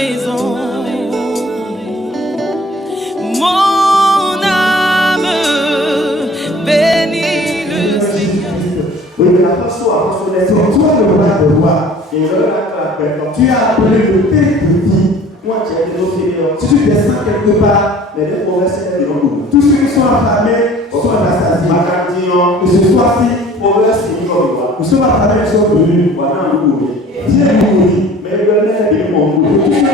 maison. Mon âme bénit le Seigneur. Oui, mais la façon c'est toi le roi de roi. Et tu as appelé le Père petit. Moi, tu as été au si tu descends quelque part, mais les promesses sont devant nous. Tous ceux qui sont affamés sont rassasiés. Et ce soir-ci, nous sommes affamés, nous sommes venus. Dieu nous nourrit. Mais le Père est mon nous. Tous ceux qui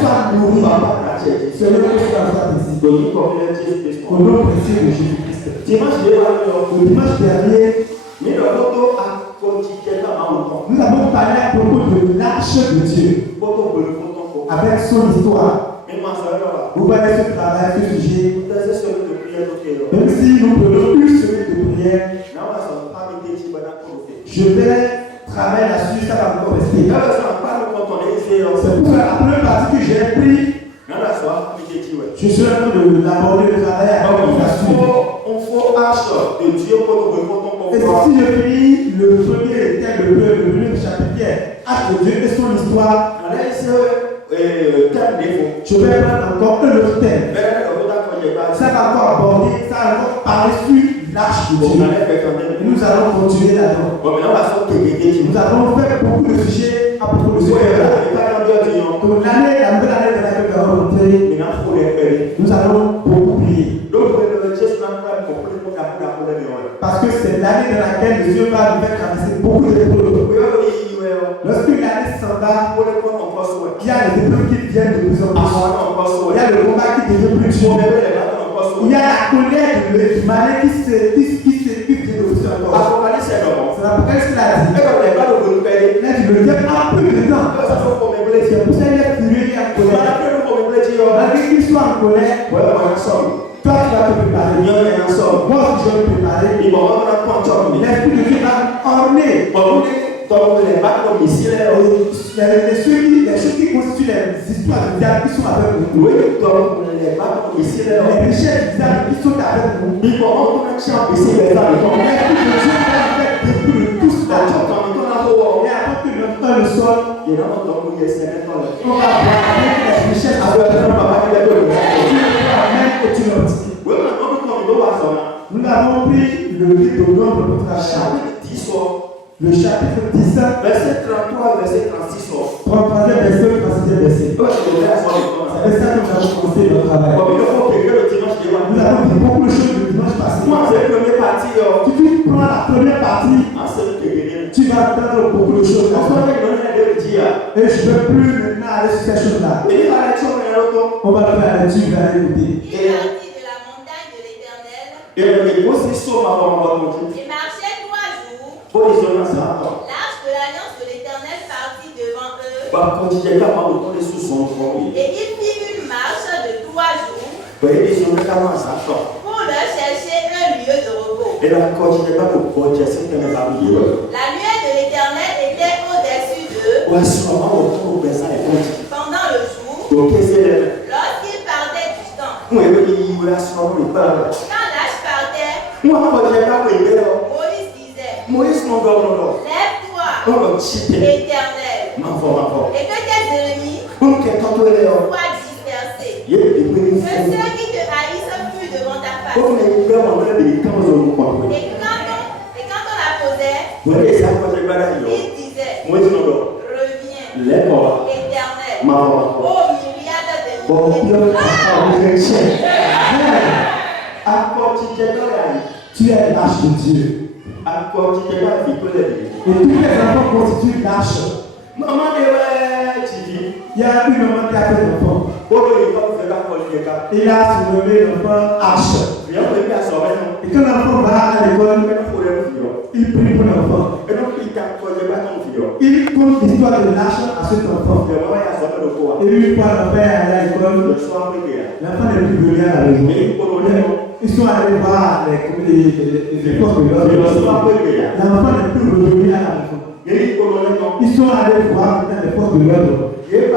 sont nourris, c'est le Père qui soit ici. Au nom précieux de Jésus-Christ. Le dimanche dernier, nous avons parlé à propos de l'arche de Dieu. Avec son histoire. Vous voyez ce travail, ce sujet. Même si nous prenons une semaine de prière, je vais travailler là-dessus, ça va me rester. C'est pour la première partie que j'ai pris. Je suis en train de l'aborder, le travail avec là-dessus. Et si je finis le premier thème, le premier chapitre, Acte de Dieu et son histoire, je vais prendre encore un autre thème. Ça va encore aborder, ça va encore parler sur l'arche de Dieu. Et nous allons continuer là-dedans. Nous allons faire beaucoup de sujets à propos de ce thème. Donc la nouvelle année de laquelle nous allons rentrer, nous allons beaucoup prier. Parce que c'est l'année dans laquelle Dieu va nous faire traverser beaucoup d'épreuves. Lorsque l'année s'en va, il y a les épreuves qui viennent de plus en plus. Il y a le combat qui devient plus dur. Il y a la colère du malin qui vient de plus encore. C'est l'Apocalypse qui l'a dit. Là, tu me dis un peu de temps. C'est pour ça qu'il est furieux et en colère. Malgré qu'il soit en colère, toi, tu vas te préparer. Moi aussi, je vais me préparer. L'Esprit de Dieu va orner. Ceux qui constituent les histoires de diable qui sont avec nous. Les richesses du diable qui sont avec nous. L'Esprit de Dieu va faire début de tout cela. Et avant que notre temps le sol, on va voir les richesses avec nous avons pris le livre de Nombre de notre chapitre 10, le chapitre 10, verset 33, verset 36. 33e verset, 36e verset. C'est ça que nous avons commencé notre travail. Nous avons dit beaucoup de choses le dimanche passé. Si tu prends la première partie, tu vas entendre beaucoup de choses. Et je ne veux plus maintenant aller sur ces choses-là. On va faire la lecture, vous allez écouter. Et marchait 3 jours. L'arche de l'alliance de l'Éternel partit devant eux. Et il fit une marche de 3 jours pour leur chercher un lieu de repos. La nuée de l'Éternel était au-dessus d'eux pendant le jour lorsqu'ils partaient du camp. Quand l'arche partait, Moïse disait, lève-toi, Éternel, et que tes ennemis soient dispersés. Que ceux qui te haïssent fuient devant ta face. Et quand on la posait, il disait, reviens, Éternel, ô myriade de tu es l'arche de Dieu. Et tous les enfants constituent l'arche. Il y a une maman qui a fait l'enfant. Il a surnommé l'enfant Arche. Et quand l'enfant va à l'école, il prie pour l'enfant. Il compte l'histoire de l'arche à cet enfant. Et une fois l'enfant est allé à l'école, l'enfant n'est plus venu à la maison. Ils sont allés voir les forces de l'ordre. L'enfant n'est plus revenu à la maison. Ils sont allés voir les forces de l'ordre. Ils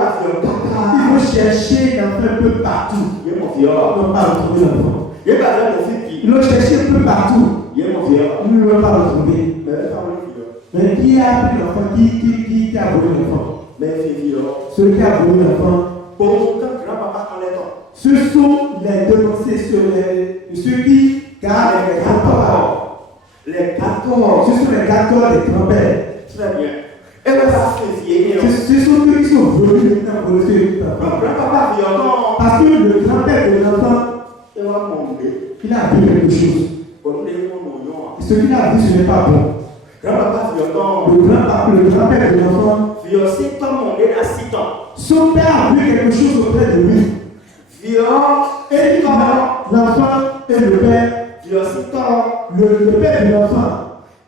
vont chercher l'enfant un peu partout. Ils n'ont pas retrouvé l'enfant. Ils l'ont cherché un peu partout. Ils ne l'ont pas retrouvé. Mais qui a pris l'enfant? Qui a volé l'enfant? Celui qui a volé l'enfant. Ce sont les devanciers sur ceux qui gardent les grands-parents. Les gardes-corps. Ce sont les gardes-corps des grands-pères. Très bien. Et voilà, ce sont ceux qui sont venus maintenant pour le suivre. Parce que le grand-père de l'enfant, il a vu quelque chose. Et ce qu'il a vu, ce n'est pas bon. Le grand-père de l'enfant, son père a vu quelque chose auprès de lui. Et l'enfant et le père, le père de l'enfant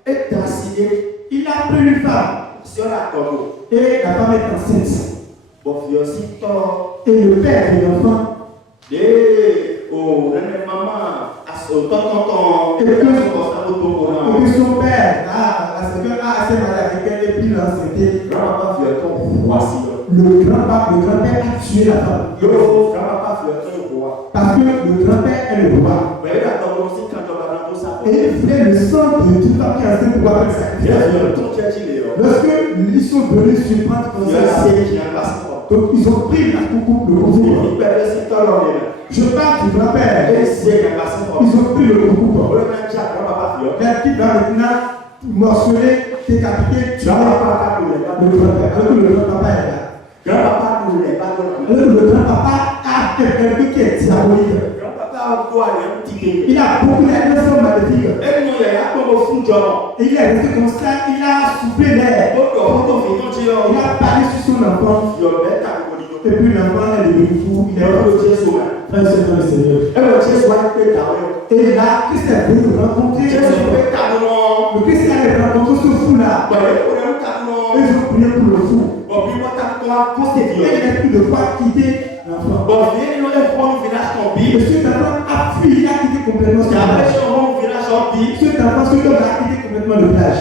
est décidé. Il a pris une femme. Et la femme est enceinte. Et le père de l'enfant, et que son père a assez mal avec elle et puis l'enceinte. Le grand-père a tué la femme. Parce que le grand-père est le roi. Et il fait le sang de toute femme qui est enceinte pour avoir le sacrifice. Lorsque ils sont venus surprendre comme ça, donc ils ont pris la coucou, le coucou. Je parle du grand-père. Ils ont pris le coucou. Qui va maintenant morceler, décapiter, tuer le grand-père. Alors que le grand-papa est là. Le grand-papa a quelqu'un qui est diabolique. Il a beaucoup d'agressions maléfiques. Et il est resté comme ça, il a soufflé l'air. Il a parlé sur son enfant. Et puis l'enfant est devenu fou. Il est revenu au Seigneur. Et là, Christ est venu rencontrer. Le Christ est allé rencontrer ce fou-là. Ils ont prié pour le fou. Et il n'y a plus de quoi quitter l'enfant. Cet enfant a fui, il a quitté complètement ce village. Cet enfant, ce homme a quitté complètement le village.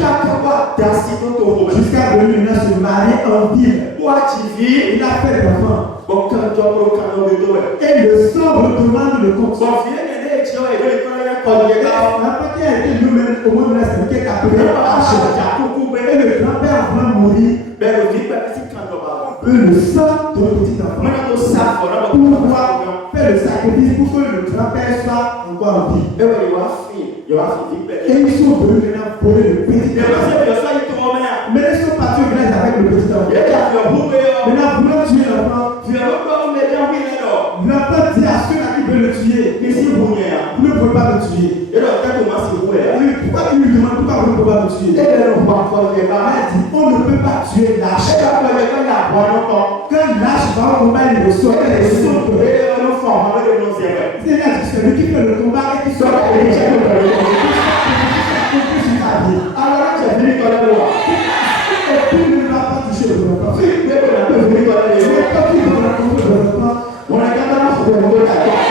Jusqu'à venir maintenant se marier en ville. Il a fait l'enfant. Et le sang redemande le compte. L'enfant qui a été lui-même au monde de la semaine, qui est appelé H. Et le grand-père va mourir. Le sang de le petit enfant. Pour pouvoir faire le sacrifice pour que le grand-père soit encore en vie. Et ils sont venus maintenant voler le petit enfant. Mais ils sont partis au village avec le petit enfant. Maintenant, voulant tuer l'enfant, l'enfant dit à ceux-là qui veulent le tuer, vous ne pouvez pas le tuer. Pourquoi il lui demande pourquoi vous ne pouvez pas le tuer? Il dit, on ne peut pas tuer lâche. Quand lâche va au combat, il le sort. C'est-à-dire que celui qui fait le combat et qui sort, alors tu es venu dans la loi. Et puis il ne va pas toucher le enfant. On a gardé la foi.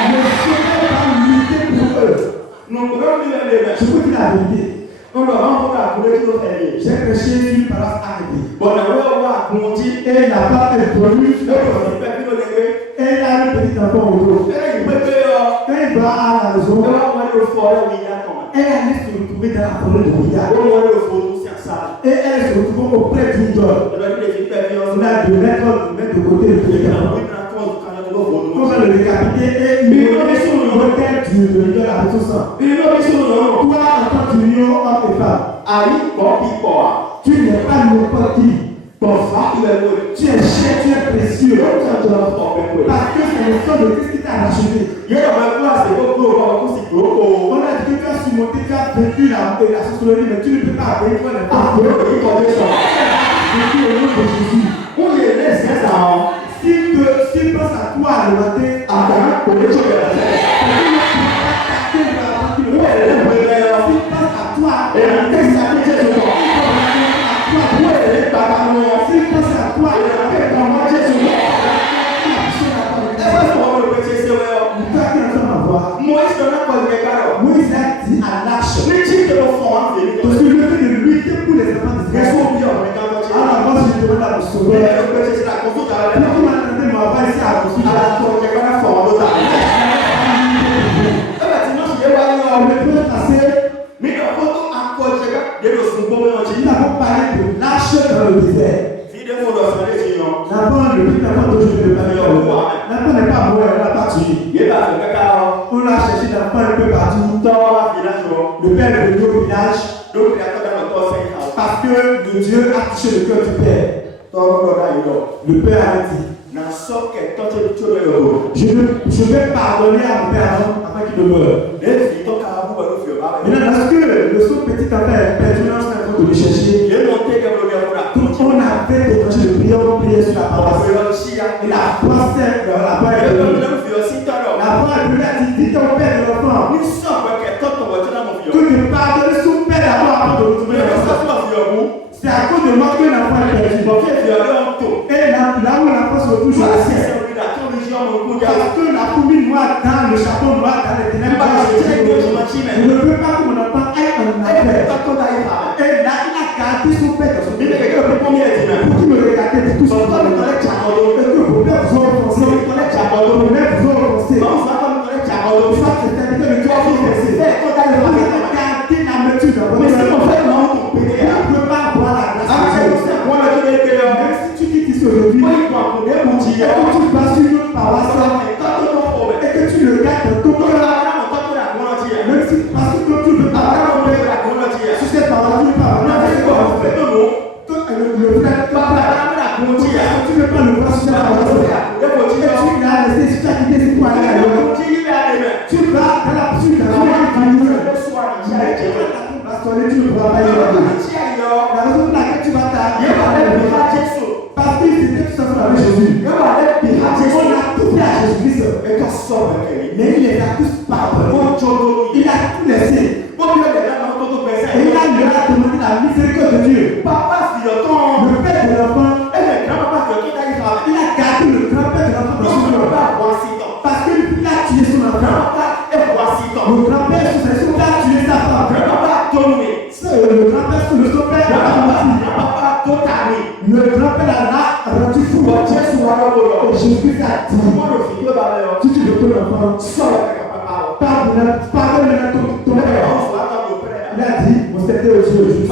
Ne souhaitez pas lutter pour eux. Je vous dis la vérité. J'ai prêché une paroisse arrêtée. Et la femme est venue. Et elle a un petit enfant au dos. Quand il va à la maison, elle allait se retrouver dans la forêt de Ouida. Et elle se retrouve auprès d'une idole. On a 2 mètres de côté de l'idole. On va le décapiter et il met sur le modèle de l'idole avec son sang. Toi, en tant qu'union homme et femme, tu n'es pas n'importe qui. Tu es cher, tu es précieux. Parce que c'est le sang de Christ qui t'a racheté. On a dit que tu as surmonté, tu as vécu la sorcellerie, mais tu ne peux pas vaincre les femmes. Jésus, au nom de Jésus. S'il pense à toi le matin, s'il pense à toi, Moïse a dit à Lâche, parce que le fait de lutter pour les enfants d'Israël, alors moi je demande à mon sauveur, pourquoi vous m'attendez m'envoyer ici à la construction? petit enfant d'aujourd'hui ne peut pas faire le roi. L'enfant n'est pas mort, on l'a pas tué. On l'a cherché l'enfant un peu partout. Le père est venu au village parce que le Dieu a touché le cœur du père. Le père a dit je vais pardonner à mon père avant qu'il ne meure. Maintenant, lorsque son petit enfant est perdu, on est en train de le chercher. On avait déclenché le prière, on priait sur la paroisse. Et la voix est venue. La voix est venue, elle dit dites au père de l'enfant que de pardonner son père d'abord avant de retrouver l'enfant. C'est à cause de moi que l'enfant est perdu. Et là où l'enfant se retrouve, parce que la fourmi noire dans le chapeau noir dans les ténèbres, je ne veux pas que mon enfant ait un affaire. Et là, il a gardé son père dans son vie. Pour qu'il me regarde de tout son temps, et que vos pères vous ont offensé, vos mères vous ont offensé. Ça, c'est un peu de toi qui est fait. Gardez l'amertume dans votre vie. Vous ne pouvez pas avoir la grâce. Même si tu quittes ici aujourd'hui, et que tu vas sur une autre paroisse, et que tu le gardes dans ton cœur, même si parce que tu ne veux pas sur cette paroisse, tu ne veux pas le frère, tu ne veux pas le voir sur cette paroisse, et tu l'as laissé, si tu as quitté, c'est pour aller à l'autre. Tu vas dans la suite, tu ne pourras pas y aller. La raison pour laquelle tu vas t'arrêter, parce qu'il était tout simplement avec Jésus. On a tout fait à Jésus-Christ. Mais il les a tous pardonnés. Il a tout laissé. Et il a demandé la miséricorde de Dieu. Le père de l'enfant, il a gardé le grand-père de l'enfant dans son cœur. Parce qu'il a tué son enfant. Le grand-père sous ses sous a tué sa femme. Le grand-père sous le son-père a tué. Le grand-père a rendu fou. Et Jésus a dit si tu veux que l'enfant pardonne ton père. Il a dit mon Seigneur Dieu juste.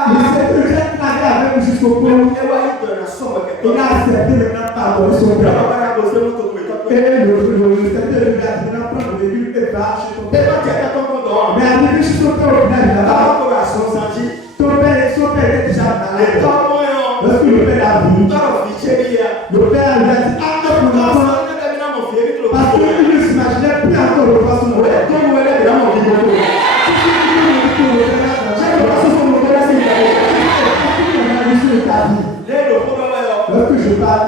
Le Seigneur Dieu a travaillé avec nous jusqu'au bout. Il a accepté maintenant pardonner son père. Et le Seigneur lui a dit maintenant prends le véhicule et va chez ton père. Mais arrivé chez son père au village là-bas, son père était déjà malade. Lorsque le père a vu, le père lui a dit attends mon enfant. Parce qu'il ne s'imaginait plus encore le voir son père. Lorsque je parle,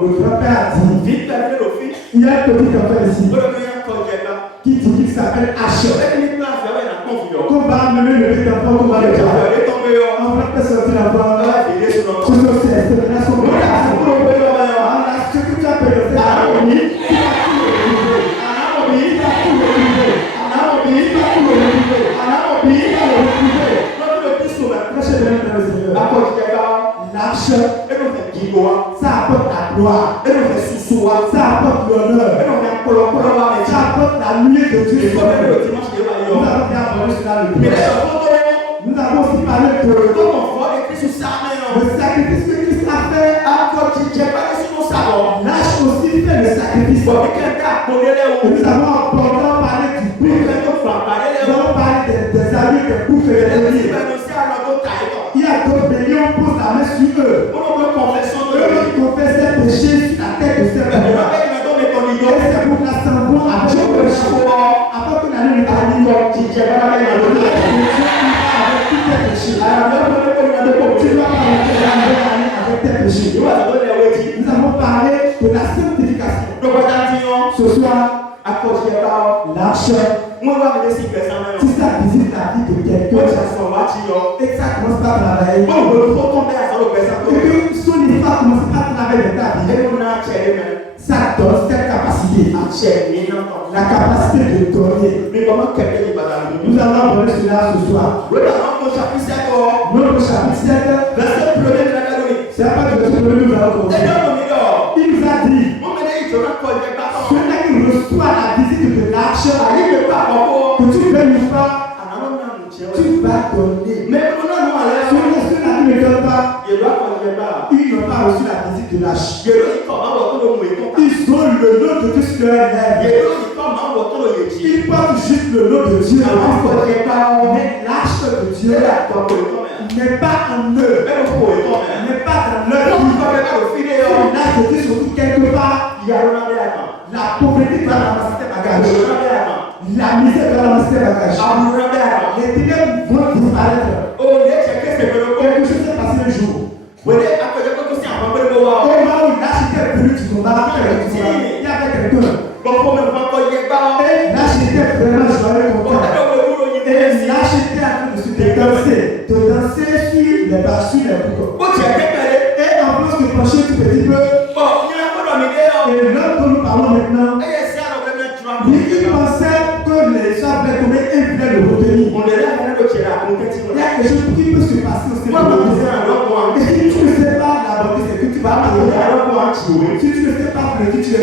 le grand-père a dit il y a un petit enfant ici qui dit qu'il s'appelle Hachel. Qu'on va amener le petit enfant, qu'on va le faire. On va faire sortir l'enfant. Ce sont ces exterminations. Ce que tu appelles le fait. L'arche, ça apporte la gloire, ça apporte l'honneur, ça apporte la nuit de Dieu. Nous avons bien parlé sur la lumière. Nous avons aussi parlé de le sacrifice que Christ a fait. L'arche aussi fait le sacrifice. Nous avons encore parlé du bouc. Nous avons parlé des amis, des boucs et des béliers. Il y a d'autres béliers, on pose la main sur eux. Eux qui confessent ses péchés sur la tête de ces béliers. Et c'est pour la s'envoie avec le péché. Avant que la nuit ne termine, tu vas avec tous tes péchés. Tu vas avec tes péchés. Nous avons parlé de la sanctification. Ce soir, l'arche. Si ça visite la vie de quelqu'un, et que ça commence par travailler, et que son histoire commence par travailler dans ta vie, ça donne cette capacité, la capacité de donner. Nous allons aborder cela ce soir. Notre chapitre 7, c'est pas que nous allons commencer. Il nous a dit celui qui reçoit la visite de l'arche, que tu ne lui pas, tu vas donner. Mais celui qui ne donne pas, il ne va pas pas reçu la visite de l'âge. Ils ont le nom de tout ce que leur lève. Ils portent juste le nom de Dieu. Mais l'âge de Dieu n'est pas en eux. N'est pas dans leur vie. L'âge de Dieu se trouve quelque part. La pauvreté va ramasser tes bagages. La misère va ramasser tes bagages. Les ténèbres vont disparaître. Quelque chose s'est passé un jour. Au moment où l'âge était venu du combat, il y avait quelqu'un. Et l'âge était vraiment joyeux content. Et l'âge était en train de se danser sur les bâches, sur les boucles. Et en plus de pencher tout petit peu. Et l'homme que nous parlons maintenant, il pensait que les gens voulaient tomber et voulaient le retenir. Il y a quelque chose qui peut se passer aussi. Et si tu ne sais pas la bonté, c'est que tu vas parler. Si tu ne sais pas le que tu es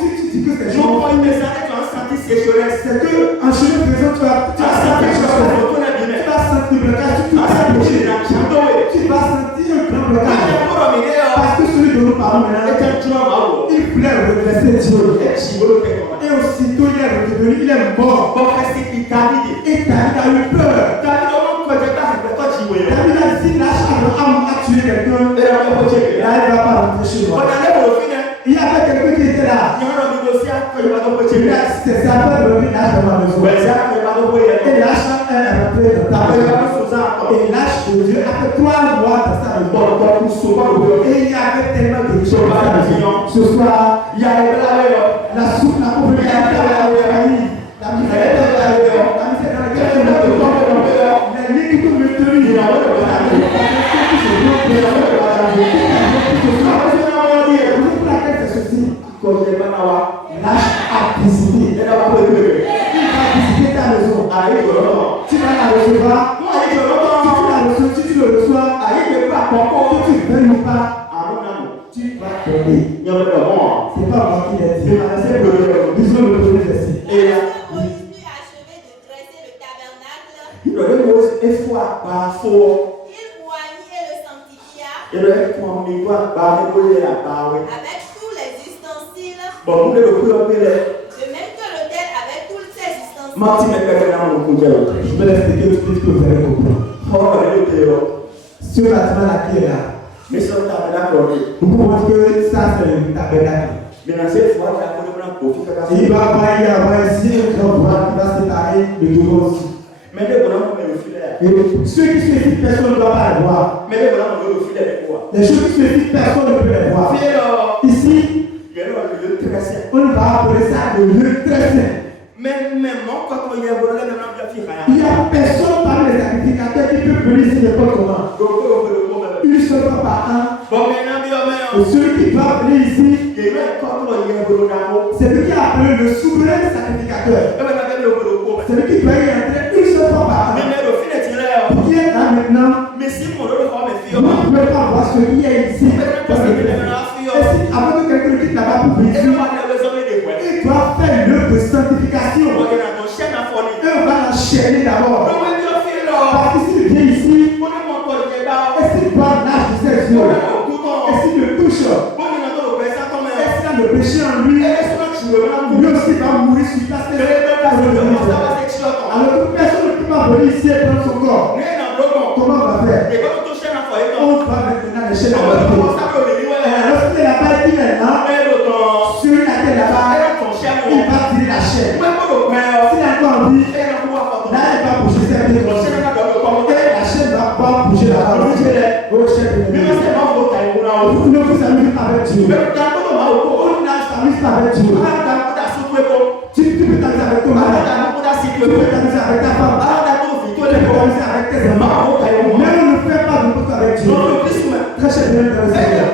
tu dis que c'est chaud. C'est que en chemin présent, tu vas sentir quelque chose. Tu vas sentir le blocage. Tu vas sentir un grand blocage. Parce que celui dont nous parlons maintenant, il voulait redresser Dieu. Et aussitôt il est redevenu, il est mort. Et David a eu peur. David a dit, lâche Abraham a tué quelqu'un. Là, il ne va pas rentrer chez moi. Il y avait quelqu'un qui était là. C'est ça, de revenir lâche dans ma maison. Et lâche est rentré dans ta maison. Et lâche de Dieu a fait 3 mois dans sa maison. Et il y avait tellement de choses. Ce soir, il y avait la soupe, la pauvreté, la famille. La misère dans laquelle les lits qui tombent le tenir. Lâche a visité. Il va visiter ta maison. Tu vas la recevoir. Si tu le reçois, que tu veuilles ou pas, tu vas donner. C'est pas moi qui l'ai dit. Disons le premier verset. Moïse fut achevé de dresser le tabernacle. Il oignit et le sanctifia. Avec tous les ustensiles. De même que l'autel avec tous ses ustensiles. Je vais l'expliquer tout de suite que vous allez comprendre. Sur la semaine là qui est là, vous pouvez dire que ça c'est le tabernacle. Il va y avoir ici un grand voile qui va séparer le devant aussi. Et ceux qui se disent personne ne doit pas les voir. Les choses qui se disent personne ne peut les voir. Ici, on va appeler ça le lieu très saint. Il n'y a personne parmi les sacrificateurs qui peut venir ici n'importe comment. Une seule fois par an. Et celui qui va venir ici, c'est lui qui a appelé le souverain sacrificateur. C'est lui qui doit y entrer une seule fois par an. Qui est là maintenant, vous ne pouvez pas voir ce qui est ici. Et si avant que quelqu'un quitte là-bas pour venir ici, il doit faire une œuvre de sanctification. Et on va l'enchaîner d'abord. Parce que s'il vient ici, et s'il voit l'âge de ses yeux, et s'il le touche, et s'il a le péché en lui, lui aussi va mourir sur place. Alors que personne ne peut pas venir ici et prendre son corps. Comment on va faire? On va maintenant lécher la bas. Lorsqu'il est là-bas, il est là. Celui qui est là-bas, il va tirer la chaîne. S'il a encore envie, là il va bouger ses pieds. Et la chaîne va pas bouger là-bas. Vous ne vous amusez pas avec Dieu. On ne s'amuse pas avec Dieu. Tu peux t'amuser avec ton mari. Tu peux t'amuser avec ta femme. Tu peux t'amuser avec tes enfants. Mais on ne fait pas de beaucoup avec Dieu. Très cher bien dans le Seigneur.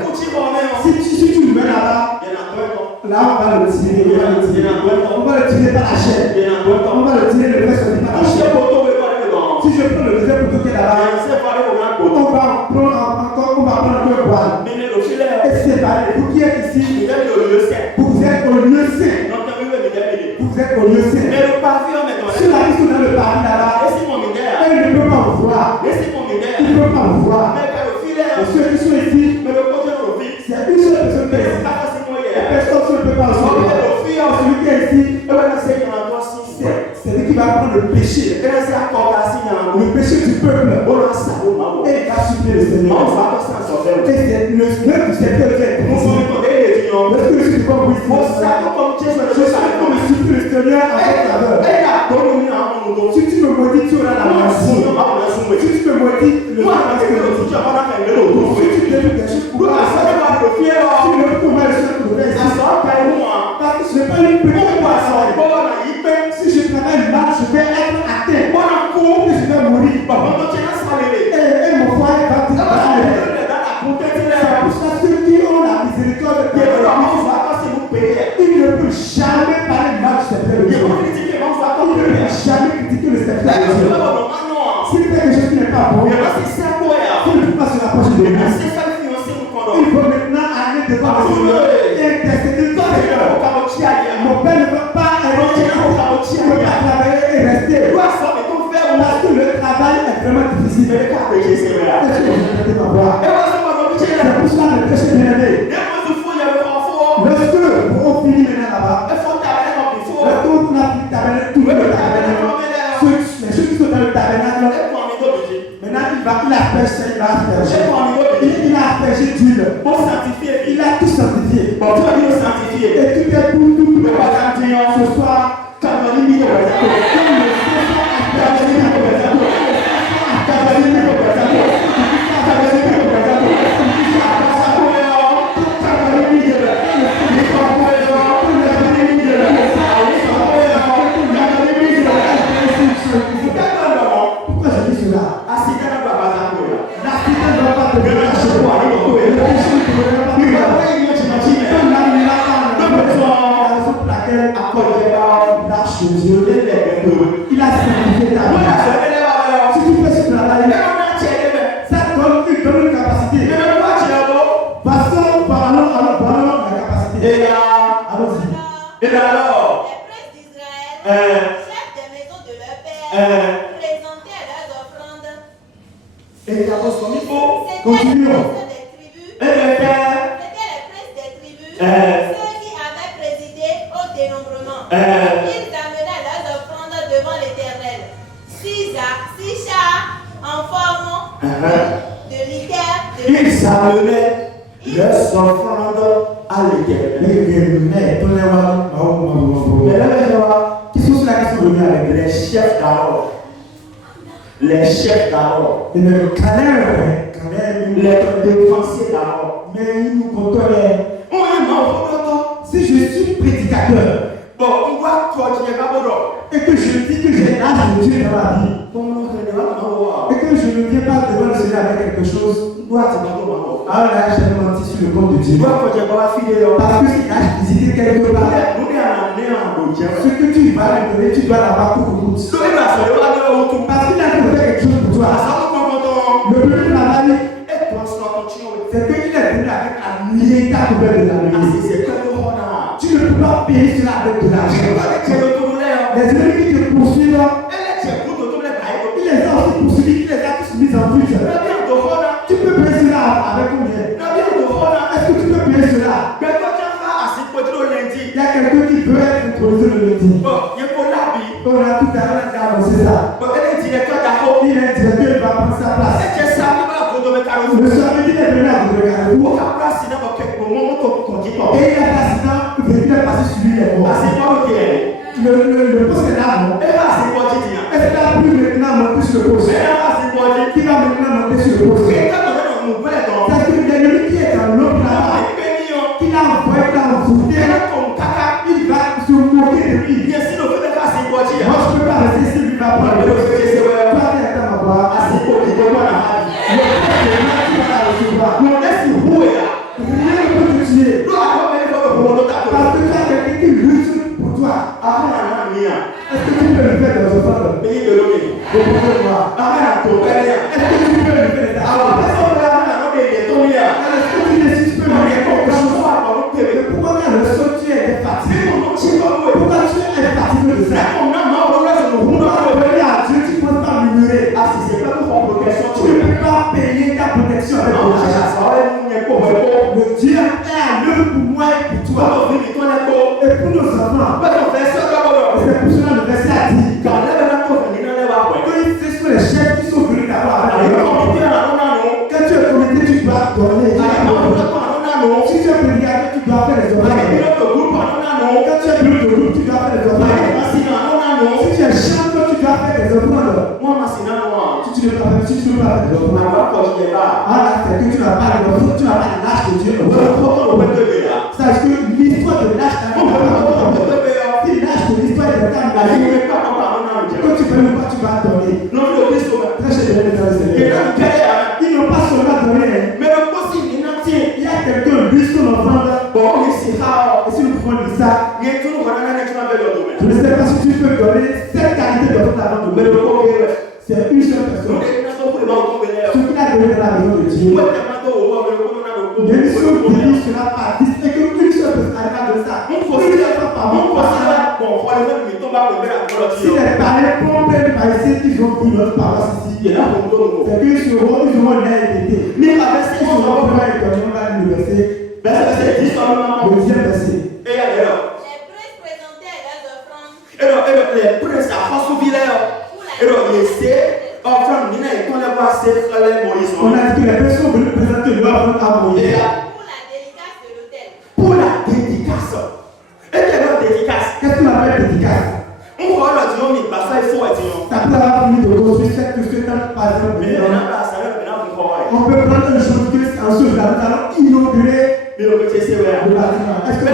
Si tu le mets là-bas, là on va le tirer. On va le tirer par la chaîne. On va le tirer le fait sortir par la chaîne. Si je prends le deuxième couteau qui est là-bas, on va prendre encore un poil. Et c'est pareil, vous qui êtes ici, vous êtes au lieu saint. Vous êtes au lieu saint. Sur la liste dans le paradis là-bas, il ne peut pas vous voir. Il ne peut pas vous voir. Et ceux qui sont ici, mais le côté de l'office, c'est une seule personne qui est ici. La personne qui ne peut pas recevoir. Celui qui est ici, c'est lui qui va prendre le péché. Le péché du peuple. Et il va supplier le Seigneur. Et c'est le Seigneur qui s'est fait. Lorsque je suis comme vous ici, je suis comme je supplie le Seigneur avec faveur. Si tu me maudis, tu auras la maladie. Si tu me maudis, le Seigneur va te maudire. Si tu délivres des choses pour moi, tu ne peux pas le Seigneur pour le faire ici. Parce que je n'ai pas une petite poisson. Si je travaille mal, je vais être atteint. Et je vais mourir. Et mon foyer va disparaître. C'est pour ça que ceux qui ont la miséricorde de Dieu, ils ne peuvent jamais parler mal du secret de Dieu. Ils ne peuvent jamais critiquer le secret de Dieu. S'il fait quelque chose qui n'est pas bon, il ne peut pas se rapprocher de moi. Il faut maintenant aller devant le Seigneur et intercéder pour le Seigneur. Mon père ne veut pas être travailler et rester. Parce que le travail est vraiment difficile. Est-ce que vous pouvez voir? C'est pour cela le péché bien-aimé. Lorsque on finit maintenant là-bas, lorsque on a pris le tabernacle, tout le tabernacle, les choses qui sont dans le tabernacle, maintenant il a aspergé, il a aspergé d'huile. Il a tout sanctifié. Et tout est pour tout. Ce soir, pourquoi je dis cela? L'accident ne va pas te venir chez toi. Le péché ne te viendra pas. La raison pour laquelle lâche Dieu, il a sanctifié ta vie. Si tu fais ce travail, ça donne une capacité. Passons, parlons de la capacité. Allons-y. Et alors, les princes d'Israël, chefs des maisons de leur père, présentaient leurs offrandes. Continuons. C'était les princes des tribus, ceux qui avaient présidé au dénombrement. Ils amenaient leurs offrandes devant l'Éternel. 6 chars en forme de liqueur. Ils amenaient leurs offrandes à l'Éternel. Qui sont ceux-là qui sont venus avec Les chefs d'Aaron. Les chefs d'Aaron. les Défenseurs d'Aaron. mais ils nous contrôlent. Si je suis prédicateur et que je dis que j'ai l'âge de Dieu dans ma vie et que je ne viens pas devant le Seigneur avec quelque chose, alors là j'ai menti sur le compte de Dieu. Parce que si j'ai visité quelque part, ce que tu vas lui donner, tu dois l'avoir pour que tu. Parce qu'il a fait quelque chose pour toi. Le premier travail, c'est qu'il est venu avec la nuée, ta couverte de la nuée. Tu ne peux pas payer cela avec de l'argent. Les ennemis qui te poursuivent, il les a aussi poursuivis, il les a tous mis en fuite. Tu peux payer cela avec combien? Est-ce que tu peux payer cela? Il y a quelqu'un qui veut être introduit le lundi. On a tout à l'heure annoncé ça. Il est directeur, il va prendre sa place. Le samedi, il est venu à vous regarder. Et il a l'accident, il est passé sur lui, il est mort. Le poste est là, non? Est-ce qu'il a pu maintenant monter sur le poste? Qui va maintenant monter sur le poste? C'est que l'ennemi qui est dans l'autre là-bas, qu'il a envoyé dans le voûté, il va se moquer de lui. Moi, je ne peux pas rester ici, lui va prendre le poste. Toi, tu es à voir. Rien ne peut te tuer. Parce que tu as quelqu'un qui lutte pour toi. Est-ce que tu peux le faire dans un offrande? Est-ce que tu peux le faire? Est-ce que tu décides de faire? Pourquoi quand le sol tu es fatigué? Pourquoi tu es fatigué de ça? Pourquoi revenir à Dieu, tu ne peux pas murmurer? Tu ne peux pas payer ta protection avec ton argent. Si tu es prédicateur, tu dois faire les offrandes. Quand tu es pilote de groupe, tu dois faire les offrandes. Si tu es chanteur, tu dois faire des offrandes. Si tu ne peux pas faire des offrandes, alors c'est que tu n'as pas de l'offrande, tu n'as pas de l'âge de Dieu. C'est-à-dire que l'histoire de l'âge n'a pas de si l'âge de l'histoire est de temps, quand tu veux pas, tu vas donner. Très cher de dans le Seigneur. Ils n'ont pas seulement donné. Il y a quelqu'un, lui, son offrande. Et si nous prenons ça, je ne sais pas si tu peux donner cette qualité d'offrande avant de donner. C'est une seule personne. Ce qu'il a donné dans la maison de Dieu. Bien sûr, Dieu sera parti. Et qu'une seule personne arrive de ça. Si les parents comprennent par ici qu'ils ont dit notre paroisse ici, c'est qu'ils seront l'AIDT. Mais la verset, ils seront vraiment étonnés. On va le verset. Verset 10, le deuxième verset. Les prêtres présentaient leurs offrandes. Les prêtres, ça passe au village. Et donc, on a dit que les personnes veulent présenter leur offrande à Moïse. Pour la dédicace de l'autel. Pour la dédicace. Et quelle est la dédicace? Qu'est-ce qu'on appelle dédicace? On voit le Dieu, mais pas ça, il faut être. Ça peut avoir fini de construire cette question par exemple. On peut prendre une chose que en ce jour, nous allons inaugurer le bâtiment. Est-ce que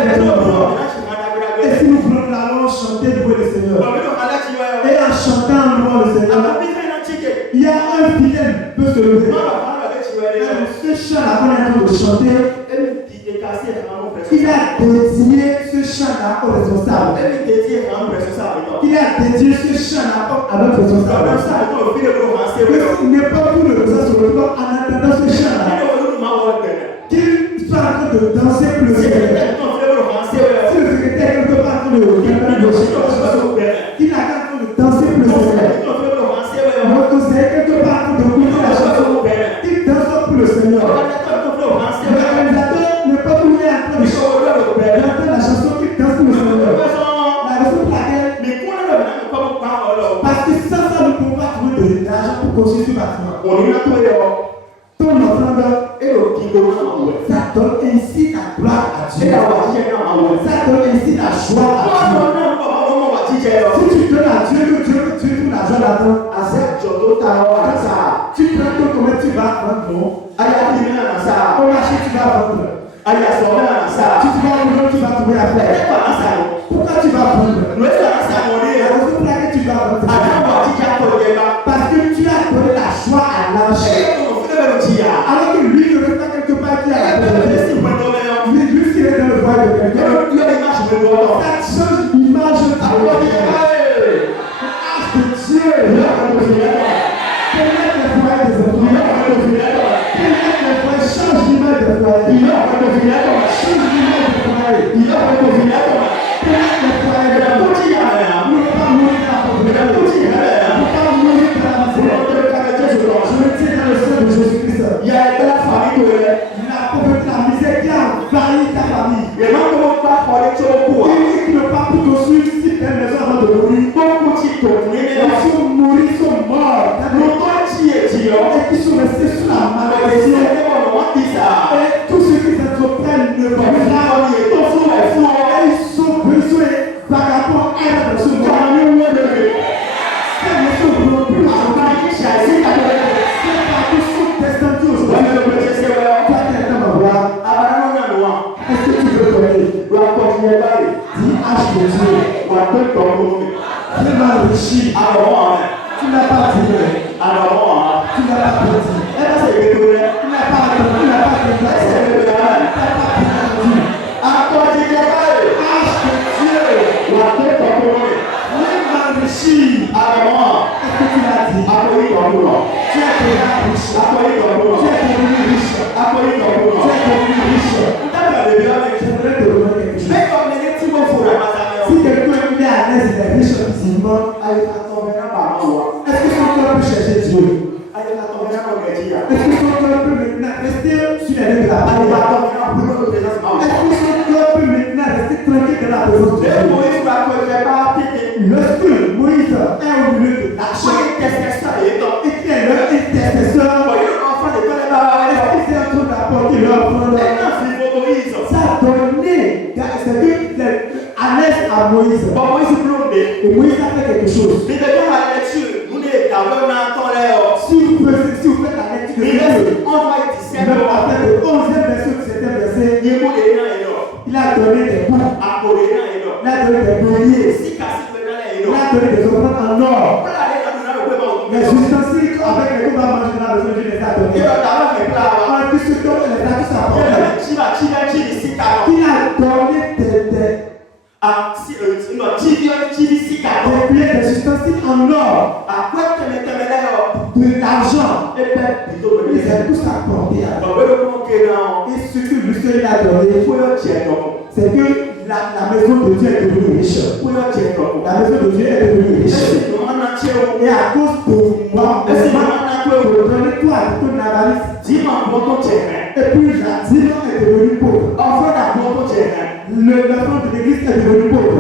et si nous allons chanter devant le Seigneur? Et en chantant devant le Seigneur, il y a un fidèle qui peut se lever. Ce chant-là qu'on est en train de chanter, il a dédié ce chant-là au responsable. Il a dédié ce chant-là à notre responsable. Il n'est pas tout le responsable sur le plan en attendant ce chant-là. Qu'il soit en train de danser pour le secrétaire. Si le secrétaire est quelque part en train de qu'il a en train de danser pour le secrétaire. Notre conseiller quelque part en train de couper la chanson. Qu'il danse pour le Seigneur. Le réalisateur n'est pas tout en train de chanter la chanson qu'il danse pour le Seigneur. La raison pour laquelle, parce que sans ça, nous ne pouvons pas trouver de l'argent pour construire ce bâtiment. Ton offrande, ça donne ainsi la gloire à Dieu. Ça donne ainsi la joie à Dieu. Si tu donnes à Dieu, que Dieu trouve la joie là-dedans, tu prends combien tu vas vendre, non? Au marché, tu vas vendre. Si tu vas vendre, tu vas trouver la flèche. Pourquoi tu vas vendre? La raison pour laquelle tu vas vendre, parce que tu as donné la joie à l'ange. Alors que lui ne veut pas quelque part qui a la pauvreté. Lui, s'il est dans le voie de quelqu'un, ça change l'image de Dieu. Connaître les foyers des enfants. Connaître les foyers change l'image des foyers. Change l'image des foyers. Connaître les foyers des enfants. Nous ne pas mourir dans la pauvreté. Nous ne pas mourir dans la misère. Je me tiens dans le sang de Jésus-Christ. Il y a la famille, la pauvreté, la misère qui a envahi ta famille. Il ne pas pour construire si belle maison avant de mourir. Ils sont morts, ils sont morts. Et qui sont restés sous la malédiction. Et tous ceux qui s'entreprennent ne vont pas. Ils sont besoin vagabonds et dans ce monde. Ces maisons ne vont plus accompagner. C'est parce qu'ils sont descendus aujourd'hui. Toi, tu es dans ma voix. Est-ce que tu veux donner? Dis H de Dieu. Tu m'as enrichi. Tu n'as pas tiré. Tu n'as pas petit. Tu n'as pas si quelqu'un est à l'aise, il est riche physiquement, est-ce que son cœur peut chercher Dieu? Est-ce que son cœur peut maintenant rester sur les règles de la parole? Est-ce que son cœur peut maintenant rester tranquille dans la présence de Dieu? Lorsque Moïse est au milieu de l'action et qu'il est leur intercesseur, est-ce qu'il est en train d'apporter leur offrande? donné, c'est que alerte à Moïse. Et Moïse a fait quelque chose. Si vous faites la lecture, même après le 11e verset du 7e verset, il a donné des boucs, il a donné des béliers, il a donné des offrandes en or. Les ustensiles avec lesquels on va manger dans la maison, je les ai donnés. On dit ce qu'on les a tous apportés. Il a donné des ustensiles en or, de l'argent, ils ont tous apportés. Et ce que le Seigneur a donné, c'est que la maison de Dieu est devenue riche. La maison de Dieu est devenue riche. Et à cause de moi, pour donner toi à ton avarice, et puis la dîme est devenue pauvre. L'enfant de l'église est devenu pauvre.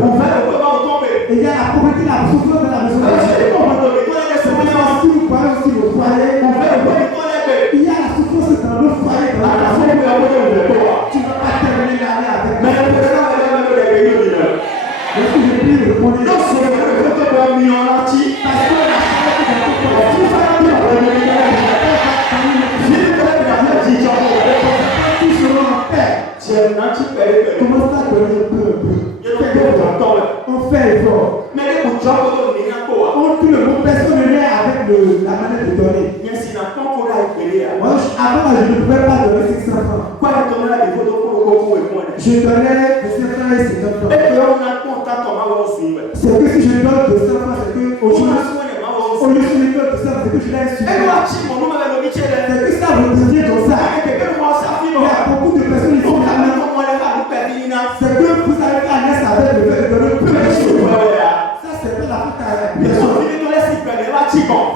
Et il y a la pauvreté, la souffrance de la maison de Dieu. Si vous parlez aussi au foyer, il y a la souffrance dans le foyer. Tu ne vas pas terminer l'année avec moi. Est-ce que je prie le premier? Comment ça donner un peu? On fait effort. On dit le mot personne n'est avec la manière de donner. Moi, avant, je ne pouvais pas donner 600 francs. Je donnais de 500 et 50 francs. C'est que si je donne de 100 francs, c'est que aujourd'hui, au lieu de me donner de 100 francs, c'est que je l'ai su. C'est que ça me devient comme ça. Il y a beaucoup de personnes qui sont là maintenant. C'est que vous avez fait un laisse avec le fait de donner peu de choses. Ça, c'est pas la faute à la personne.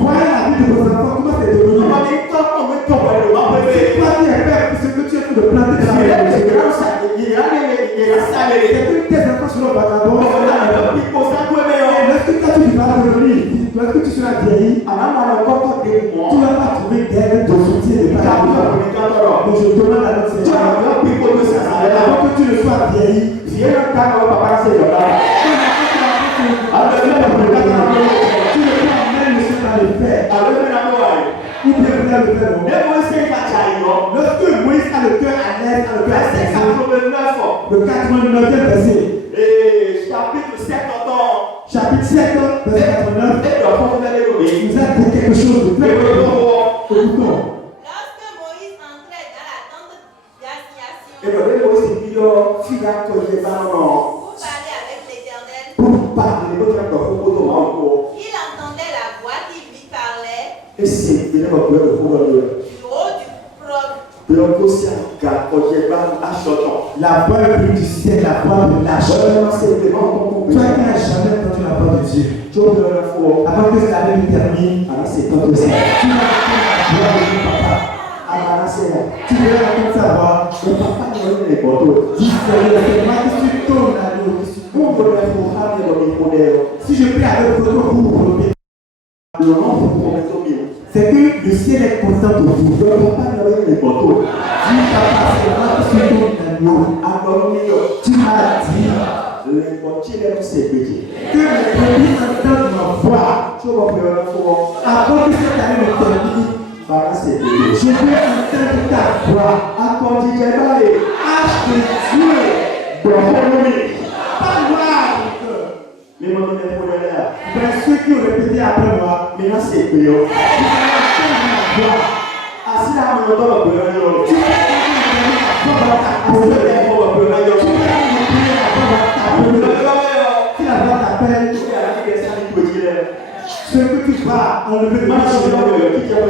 Voyez la vie de vos enfants, comment c'est devenu. C'est toi qui es père, ce que tu es pour de planter dans la vie. C'est que tes enfants seront vagabonds. Lorsque toi tu vas revenir, lorsque tu seras vieilli, tu ne vas pas trouver d'aide, de soutien, de parole. Mais je demande à notre Seigneur, avant que tu ne sois vieilli, tu ne peux même le Seigneur le faire. Ou bien vous allez le faire. Lorsque Moïse a le cœur à l'aise, a le cœur à l'aise, le 89e verset. Chapitre 7, verset 89. Il nous a dit quelque chose de très important. Écoutons. Lorsque Moïse entrait dans la tente d'assignation pour parler avec l'Éternel, il entendait la voix qui lui parlait du haut du roc. La voix du ciel, la voix de l'âge. Toi qui n'as jamais entendu la voix de Dieu. Avant que cela ne termine, c'est ton Dieu. Tu vas entendre la voix de ton papa. Tu veux entendre sa voix. Le papa ne est pas. Dis Seigneur, c'est moi qui suis ton agneau. Si je prie avec votre vous, c'est que le ciel est constant pour vous. Le papa ne est pas. Dis papa, c'est moi qui suis ton agneau. Tu m'as dit que les brebis entendent ma voix. Avant que cette année ne termine, je veux entendre ta voix. Hache de Dieu. Pas loin. Mais ceux qui ont répété après moi, maintenant c'est payant. Ce que tu vas enlever de ma vie, tu vas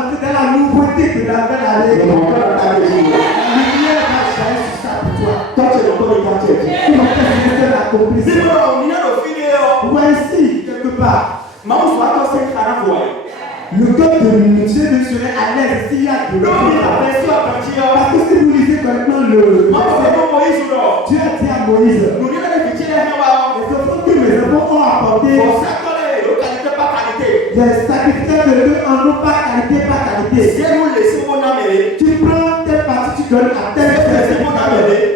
entrer dans la nouveauté que la belle allée. La lumière va jaillir sur ça pour toi. Tu vas faire l'accomplissement. Voici quelque part. Le cœur de Dieu serait à l'aise s'il y a de l'eau. Parce que si vous lisez correctement le Dieu a dit à Moïse, les offrandes que mes enfants ont apportées, les sacrificateurs de Dieu en ont pas qualité, pas qualité. Tu prends telle partie, tu donnes à telle personne.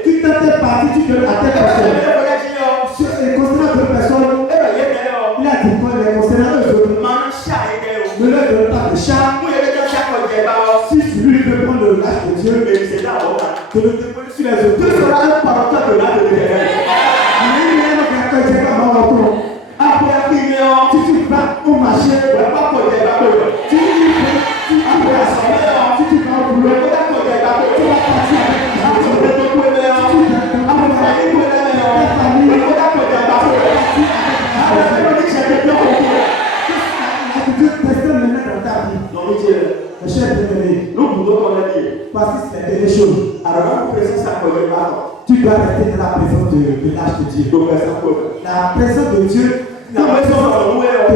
de le déposer sur les autres. Tu seras un porteur de l'âme de l'Éternel. Après la prière, Si tu vas au marché, tu vas pas porter la parole. si tu vas au boulot, tu vas partir avec personne ne met dans ta vie. Mes chers bien-aimés, voici c'est la dernière chose. Tu dois rester dans la présence de l'âge de Dieu. La présence de Dieu, la présence de